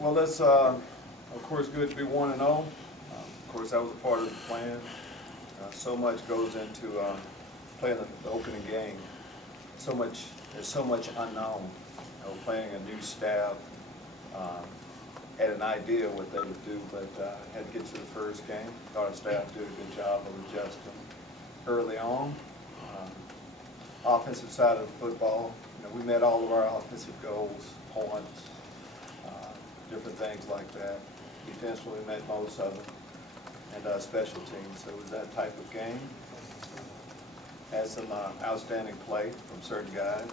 Well, that's of course good to be 1-0. Of course, that was a part of the plan. So much goes into playing the opening game. There's so much unknown. Playing a new staff. Had an idea what they would do, but had to get to the first game. Thought our staff did a good job of adjusting early on. Offensive side of the football, we met all of our offensive goals, points, different things like that. Defensively, we met most of them, and special teams. So it was that type of game. Had some outstanding play from certain guys.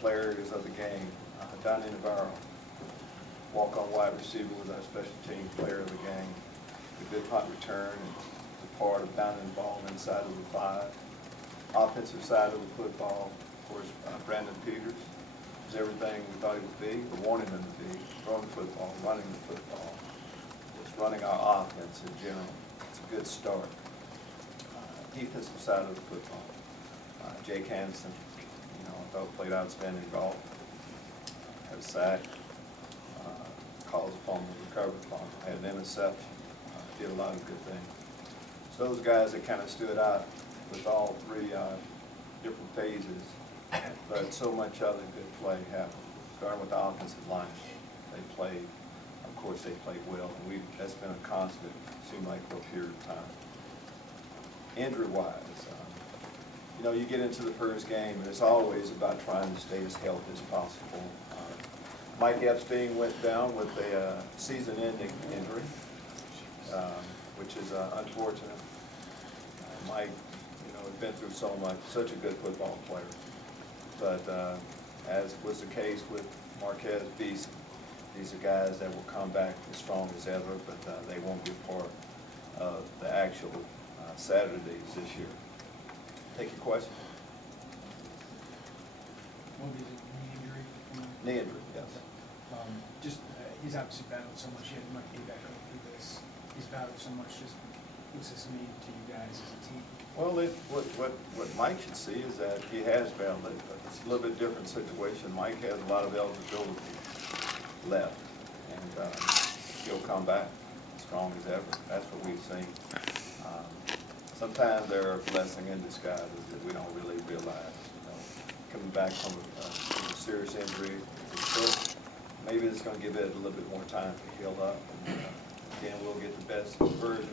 Players of the game, Donnie Navarro, walk-on wide receiver, was our special team player of the game. A good punt return and the part of downing the ball inside of the 5. Offensive side of the football, of course, Brandon Peters was everything we thought he would be, or wanted him to be. Throwing the football, running the football, just running our offense in general. It's a good start. Defensive side of the football, Jake Hansen, I thought played outstanding golf. Had a sack, calls a fumble, recovered fumble, had an interception, did a lot of good things. So those guys that kind of stood out with all 3 different phases, but so much other good play happened. Starting with the offensive line, they played. Of course, they played well, and that's been a constant. Seemed like for a period of time. Injury-wise, you get into the first game, and it's always about trying to stay as healthy as possible. Mike Epstein went down with a season-ending injury, which is unfortunate. Mike, has been through so much, such a good football player. But as was the case with Marquez Beasley, these are guys that will come back as strong as ever, but they won't be part of the actual Saturdays this year. Take your question. What is it, knee injury? Knee injury, yes. He's obviously battled so much, he might be back up through this. He's battled so much, just what's this mean to you guys as a team? Well, what Mike should see is that he has battled it, but it's a little bit different situation. Mike has a lot of eligibility left, and he'll come back as strong as ever. That's what we've seen. Sometimes they're a blessing in disguise that we don't really realize. Coming back from a serious injury, maybe it's going to give it a little bit more time to heal up, and again, we'll get the best version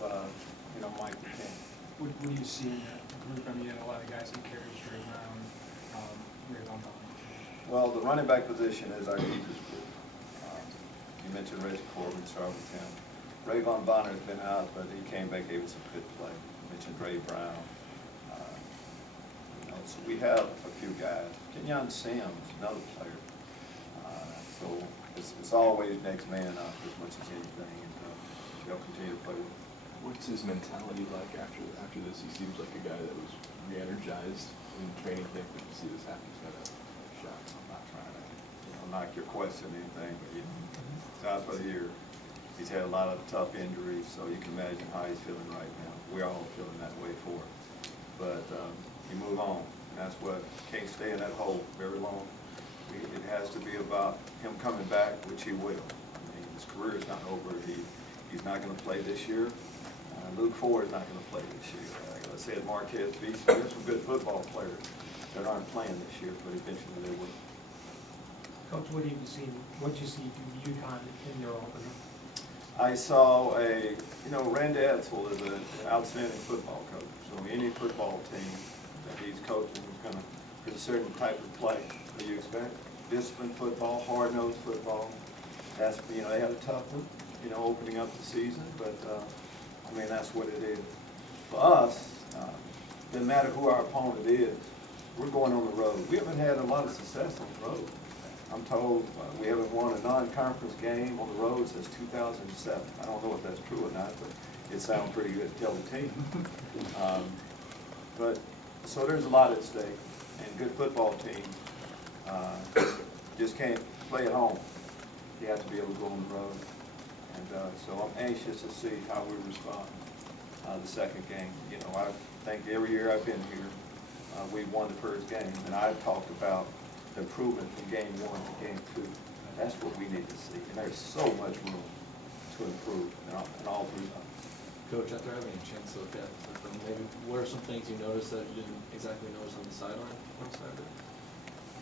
of Mike McCain. What do you see in that group? I mean, you had a lot of guys that carry straight around, Well, the running back position is our deepest group. You mentioned Reggie Corbin, start with him. Rayvon Bonner has been out, but he came back, gave us a good play. You mentioned Ray Brown. So we have a few guys. Kenyon Sims, another player. So it's always next man up as much as anything, and they'll continue to play with him. What's his mentality like after this? He seems like a guy that was re-energized in training camp. But you see this happen, he's got a shot. I'm not trying to knock your question or anything, but it's out for the year. He's had a lot of tough injuries, so you can imagine how he's feeling right now. We're all feeling that way for him. But you move on. And that's what can't stay in that hole very long. It has to be about him coming back, which he will. I mean, his career is not over. He's not going to play this year. Luke Ford is not going to play this year. Like I said, Marquez Beasley, there's some good football players that aren't playing this year, but eventually they will. Coach, what do you see? What do you see from UConn in their opener? I saw Randy Edsel is an outstanding football coach. So any football team that he's coaching is going to, there's a certain type of play that you expect. Disciplined football, hard-nosed football. That's, they had a tough one, opening up the season, but that's what it is. For us, doesn't matter who our opponent is, we're going on the road. We haven't had a lot of success on the road. I'm told we haven't won a non-conference game on the road since 2007. I don't know if that's true or not, but it sounds pretty good to tell the team. So there's a lot at stake, and good football teams just can't play at home. You have to be able to go on the road. And so I'm anxious to see how we respond the second game. I think every year I've been here, we've won the first game, and I've talked about the improvement from game 1 to game 2. That's what we need to see, and there's so much room to improve in all three levels. Coach, after having a chance to look at the film, maybe what are some things you noticed that you didn't exactly notice on the sideline on Saturday?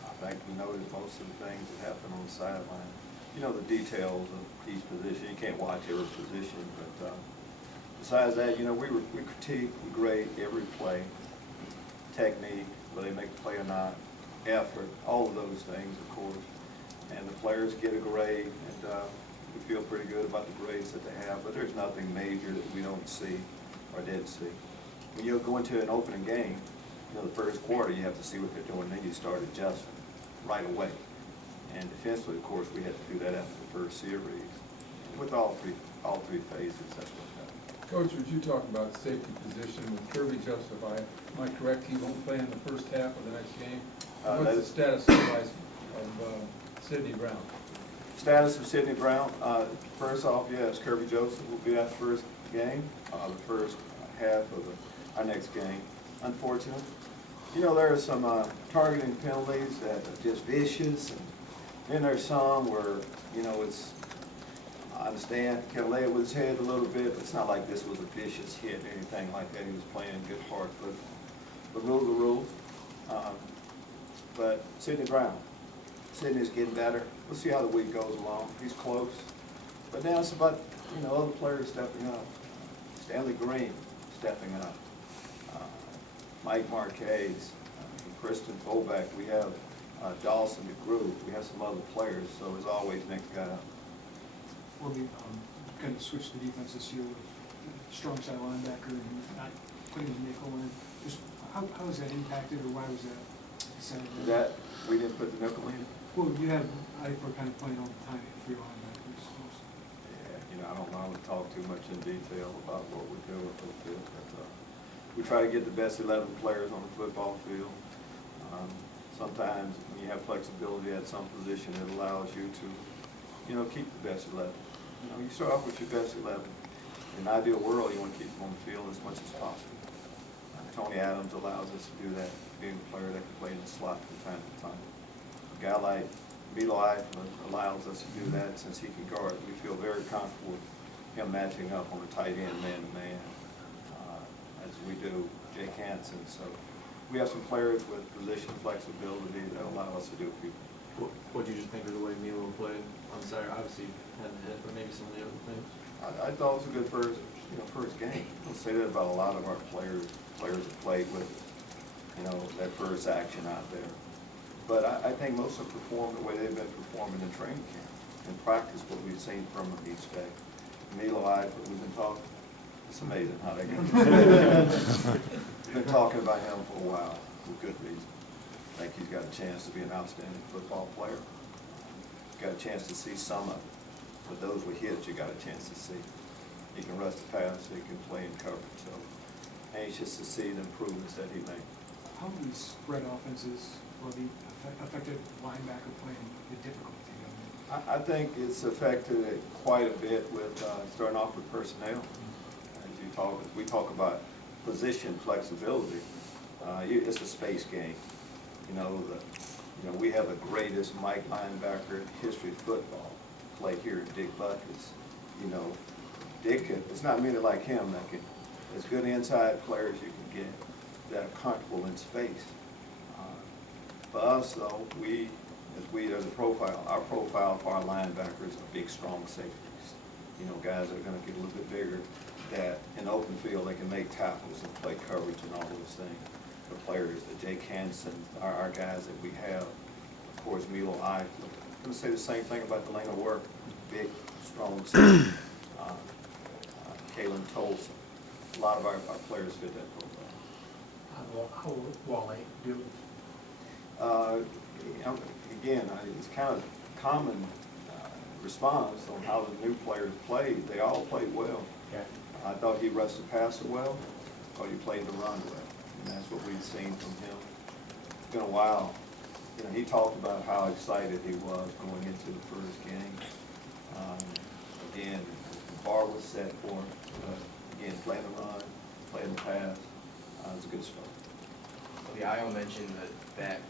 I think we noticed most of the things that happen on the sideline. You know, the details of each position. You can't watch every position, but besides that, you know, we critique, we grade every play, technique, whether they make the play or not, effort, all of those things, of course. And the players get a grade, and we feel pretty good about the grades that they have, but there's nothing major that we don't see or didn't see. When you go into an opening game, you know, the first quarter, you have to see what they're doing, then you start adjusting right away. And defensively, of course, we had to do that after the first series. With all three phases, that's what happened. Coach, would you talk about safety position with Kirby Justify? Am I correct, he won't play in the first half of the next game? What's the status of Sidney Brown? Status of Sidney Brown, first off, yes, Kirby Joseph will be at the first game, the first half of our next game. Unfortunately, you know, there are some targeting penalties that are just vicious, and then there's some where, you know, I understand, can lay it with his head a little bit, but it's not like this was a vicious hit or anything like that. He was playing good hard football. But rules are rules. But Sidney Brown, Sidney's getting better. We'll see how the week goes along. He's close. But now it's about, you know, other players stepping up. Stanley Green stepping up. Mike Marquez, Kristen Fulbeck. We have Dawson DeGroove. We have some other players. So as always, next guy up. We'll be kind of switch the defense this year with strong side linebacker and not putting the nickel in. Just how has that impacted, or why was that decided? That we didn't put the nickel in? Well, you have, we're kind of playing all the time at 3 linebackers. Yeah, you know, I don't want to talk too much in detail about what we're doing with the field, but we try to get the best 11 players on the football field. Sometimes when you have flexibility at some position, it allows you to, you know, keep the best 11. You know, you start off with your best 11. In an ideal world, you want to keep them on the field as much as possible. Tony Adams allows us to do that, being a player that can play in the slot from time to time. A guy like Milo Eifler allows us to do that since he can guard. We feel very comfortable with him matching up on a tight end, man-to-man, as we do Jake Hansen. So we have some players with position flexibility that allow us to do a few things. What did you just think of the way Milo played on Saturday? Obviously, hadn't hit, but maybe some of the other things. I thought it was a good first game. We'll say that about a lot of our players that played with, you know, that first action out there. But I think most have performed the way they've been performing in training camp. In practice, what we've seen from them each day. Milo Eifler, we've been talking. It's amazing how they get. We've been talking about him for a while for good reason. I think he's got a chance to be an outstanding football player. Got a chance to see some of it. But those were hits you got a chance to see. He can rush the pass, he can play in coverage. So anxious to see the improvements that he made. How do these spread offenses or the affected linebacker playing the difficulty of it? I think it's affected it quite a bit with starting off with personnel. As we talk about position flexibility. It's a space game. You know, we have the greatest Mike linebacker in history of football play here at Dick Butkus. You know, Dick, it's not many like him that can, as good inside players you can get that are comfortable in space. For us, though, there's a profile. Our profile for our linebackers are big, strong safeties. You know, guys that are going to get a little bit bigger, that in the open field they can make tackles and play coverage and all those things. The players, the Jake Hansen, our guys that we have, of course, Milo Eifler. I'm going to say the same thing about Delano Work, big, strong safety. Kalen Tolson. A lot of our players fit that profile. How will Wally do? Again, it's kind of common response on how the new players played. They all played well. Yeah. I thought he rushed the passer well. I thought he played the run well. And that's what we've seen from him. It's been a while. You know, he talked about how excited he was going into the first game. Again, the bar was set for him. Again, playing the run, playing the pass. It was a good start. the IO mentioned that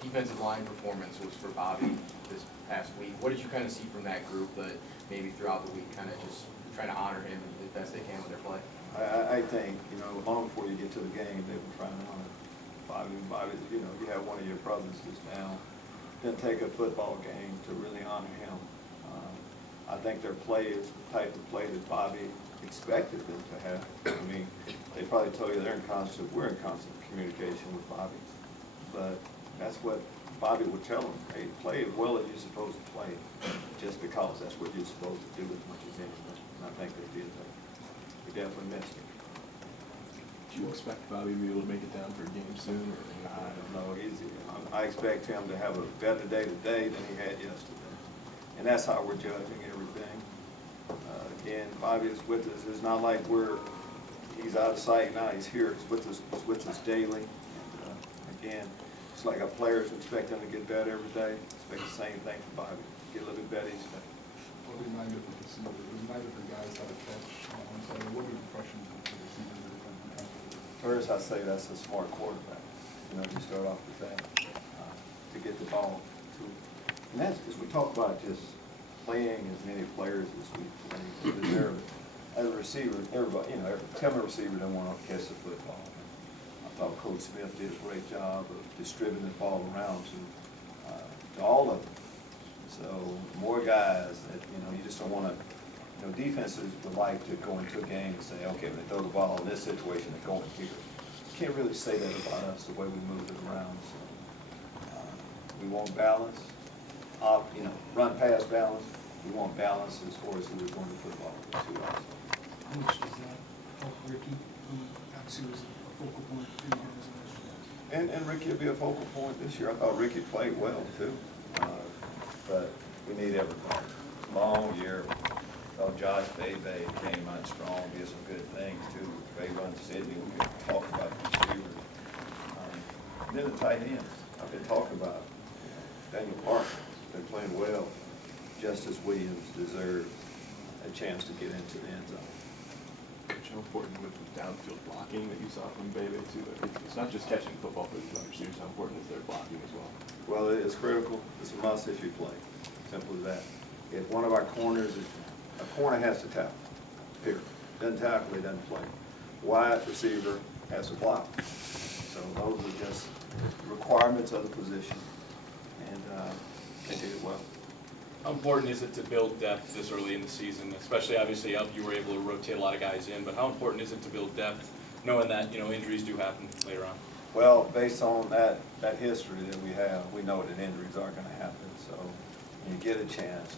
defensive line performance was for Bobby this past week. What did you kind of see from that group that maybe throughout the week kind of just trying to honor him as best they can with their play? I think, you know, long before you get to the game, they were trying to honor Bobby. Bobby, you know, you have one of your brothers that's down. Didn't take a football game to really honor him. I think their play is the type of play that Bobby expected them to have. I mean, they probably told you we're in constant communication with Bobby. But that's what Bobby would tell them. Hey, play as well as you're supposed to play, just because that's what you're supposed to do as much as anything. And I think they did that. We definitely missed it. Do you expect Bobby to be able to make it down for a game soon? Or I don't know, I expect him to have a better day today than he had yesterday. And that's how we're judging everything. Again, Bobby is with us. It's not like he's out of sight now. He's here. He's with us daily. And, again, it's like our players expect him to get better every day. Expect the same thing for Bobby. Get a little bit better each day. What would be nice if the receivers, it was nice if the guys had a catch on Sunday. What are your impressions of the receivers that are coming out? First, I say that's a smart quarterback. You know, you start off with that to get the ball to. And that's because we talk about just playing as many players as we play. As a receiver, everybody, you know, tell me a receiver doesn't want to catch the football. I thought Coach Smith did a great job of distributing the ball around to all of them. So more guys that, you know, you just don't want to, you know, defenses would like to go into a game and say, okay, when they throw the ball in this situation, they're going here. You can't really say that about us, the way we move it around. So we want balance, you know, run pass balance. We want balance as far as who we're going to football too also. How much does that help Ricky, who obviously was a focal point for you guys last year? And Ricky will be a focal point this year. I thought Ricky played well too. But we need everybody. Long year. Oh, Josh Bebe came on strong, did some good things too. Ray Run Sydney, we could talk about the receivers. Then the tight ends, I've been talking about. Daniel Parker's been playing well. Justice Williams deserves a chance to get into the end zone. Coach, how important with the downfield blocking that you saw from Bebe too? It's not just catching the football for the receivers. How important is their blocking as well? Well, it's critical. It's a must if you play. Simple as that. If one of our corners, a corner has to tackle, period. Doesn't tackle, he doesn't play. Wide receiver has to block. So those are just requirements of the position, and they did it well. How important is it to build depth this early in the season, especially obviously you were able to rotate a lot of guys in, but how important is it to build depth knowing that, you know, injuries do happen later on? Well, based on that history that we have, we know that injuries are going to happen. So when you get a chance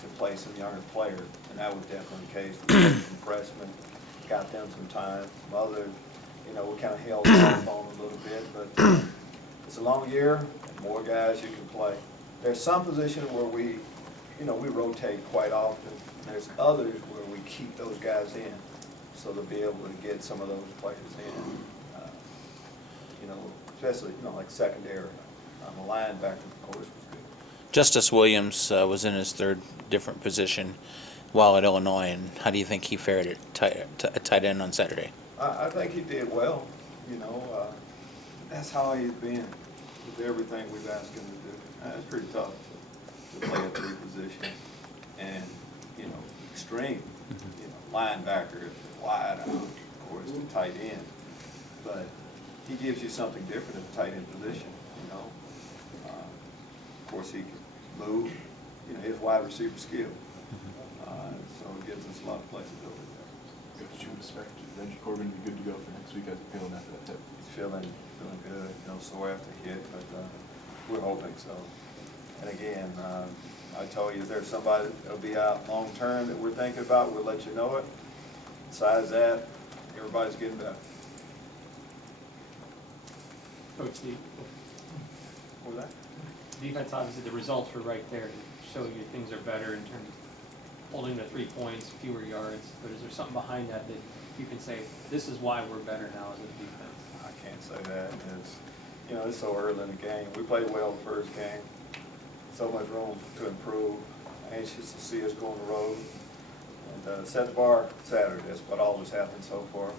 to play some younger players, and that was definitely the case. We played some freshmen, got them some time. Some other, you know, we kind of held off on a little bit, but it's a long year, and more guys you can play. There's some positions where we rotate quite often. There's others where we keep those guys in, so they'll be able to get some of those players in. You know, especially, you know, like secondary. The linebacker, of course, was good. Justice Williams was in his third different position while at Illinois, and how do you think he fared at tight end on Saturday? I think he did well. You know, that's how he's been with everything we've asked him to do. It's pretty tough to play at three positions, and you know, extreme. You know, linebacker, wide out, of course, the tight end, but he gives you something different at the tight end position. You know, of course he can move. You know, his wide receiver skill, so it gives us a lot of flexibility there. Coach, do you expect Reggie Corbin to be good to go for next week as a feeling after that tip? He's feeling good. You know, sore after hit, but we're hoping so. And again, I told you there's somebody that'll be out long term that we're thinking about. We'll let you know it. Besides that, everybody's getting better. Coach, What was that? defense, obviously, the results were right there to show you things are better in terms of holding the 3 points, fewer yards. But is there something behind that that you can say, this is why we're better now as a defense? I can't say that. It's, you know, it's so early in the game. We played well the first game. So much room to improve. Anxious to see us go on the road and set the bar Saturday. That's what always happens so far.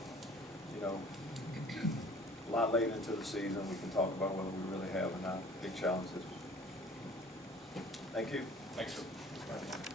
You know, lot later into the season, we can talk about whether we really have or not. Big challenges. Thank you. Thanks, sir.